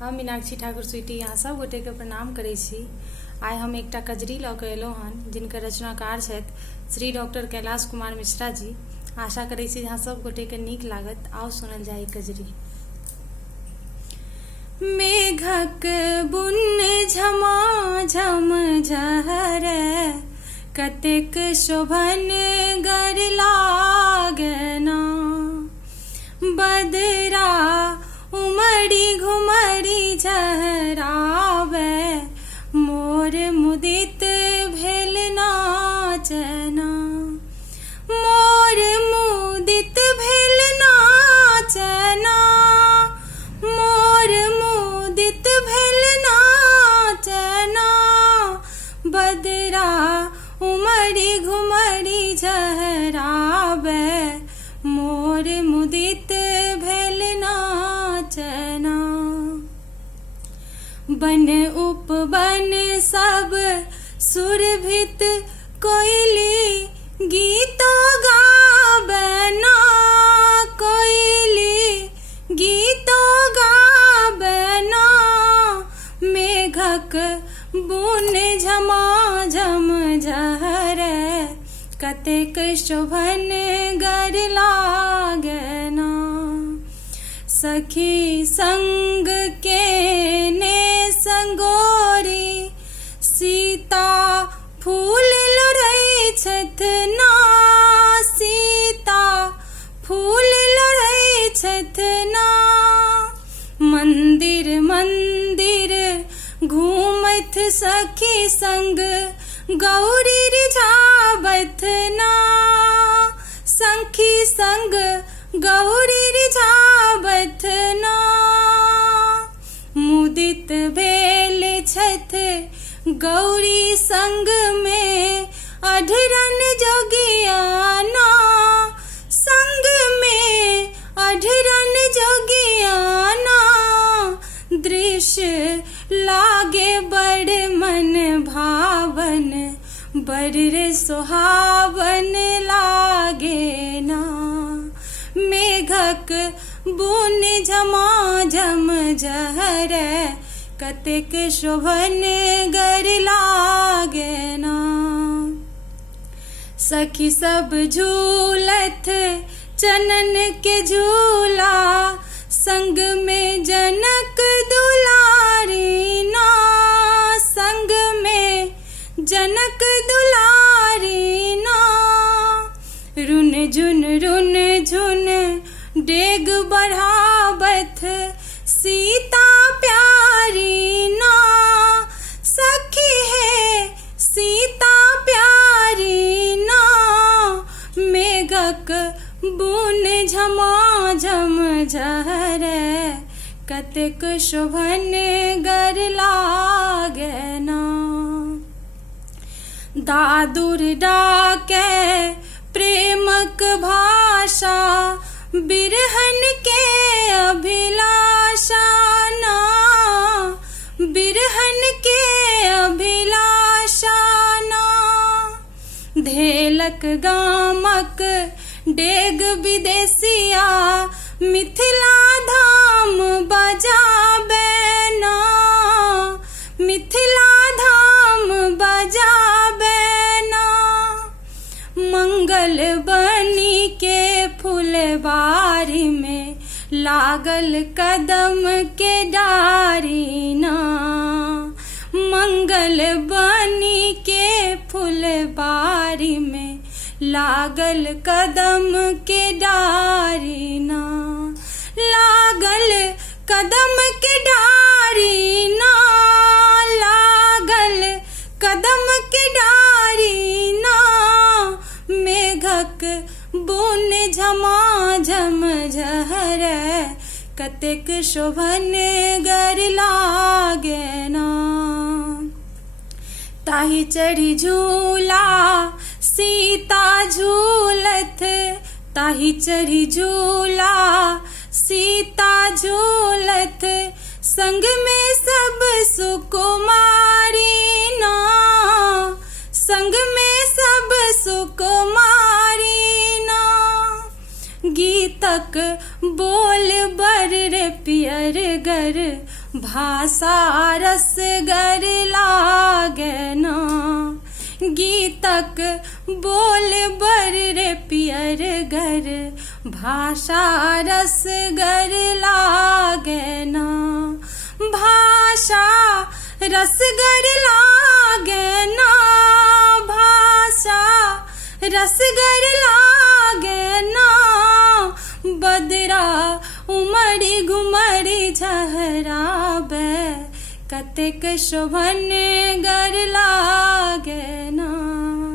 हम मीनाक्षी ठाकुर स्वीटी यहाँ सब गोटे के प्रणाम करै छी। आइ हम एकटा कजरी लऽ कऽ एलहुँ हन जिनकर रचनाकार छथि श्री डॉक्टर कैलाश कुमार मिश्रा जी। आशा करै छी यहाँ सब गोटे के नीक लागत। आओ सुनल जाय कजरी। मेघक बुन्न झमाझम झहरै कतेक शोभन गर लागना। बदरा उमड़ी घुमरी झहरावे मोर मुदित भेल नाचना। मोर मुदित भेल नाचना। मोर मुदित भेल नाचना। बदरा उमड़ी घुमरी झहरावे मोर मुदित भेल नाचना। बन उपवन सब सुरभित कोयली गीतो गाबना। कोयली गीतो गाबना। मेघक बुन्न झमाझम झहरै कतेक शोभन गर लागना। सखी संग केने संगोरी सीता फूल लोढ़ै छथि। सीता फूल लोढ़ै छथि। मंदिर मंदिर घूमथ सखी संग गौरी रिझावथ ना। सखी संग गौरी रिझावथ ना। मुदित भेल छथि गौरी संग में अढरन जोगियाना। संग में अढरन जोगियाना। दृश्य लागे बड़ मन भावन बड़ रे सुहावन लागे ना। मेघक बुन्न झमाझम झहरै कतेक शोभन गर लागे ना। सखी सब झूलथ चनन के झूला संग में जनक दुलारी ना। संग में जनक दुलारी ना। रुन झुन डेग बढ़ावथ सीता प्यारी ना। सखी है सीता प्यारी ना। मेघक बुन्न झमाझम झहरै कतेक शोभन गर लागना। दादुर डाकै प्रेमक भाषा बिरहन के अभिलाषा ना। बिरहन के अभिलाषा ना। धेलक गामक डेग विदेशिया मिथिला धाम बजाबै ना। मिथिला धाम बजाबै ना। मंगल बनी के फुलवारी में लागल कदम के डारी ना। मंगल बनी के फुलवारी में लागल कदम के डारी ना। लागल कदम के डारी ना। लागल कदम के डारी ना। मेघक बुन्न झमाझम झहरै कतेक शोभन गर लागना। ताहि चढ़ी झूला सीता झूलथ। ताहि चढ़ी झूला सीता झूलथ। संग में सब सुकुमारी ना। संग में सब सुकुमारी ना। गीतक बोल बर रे पियर गर भाषा रसगर लागे ना, गीतक बोल बर रे पियर गर, भाषा रसगर लागे ना, भाषा रसगर लागे ना, भाषा रसगर लागे ना, बदरा उमड़ी घुमड़ी झहराबे, कतेक शोभन गर लागे ना।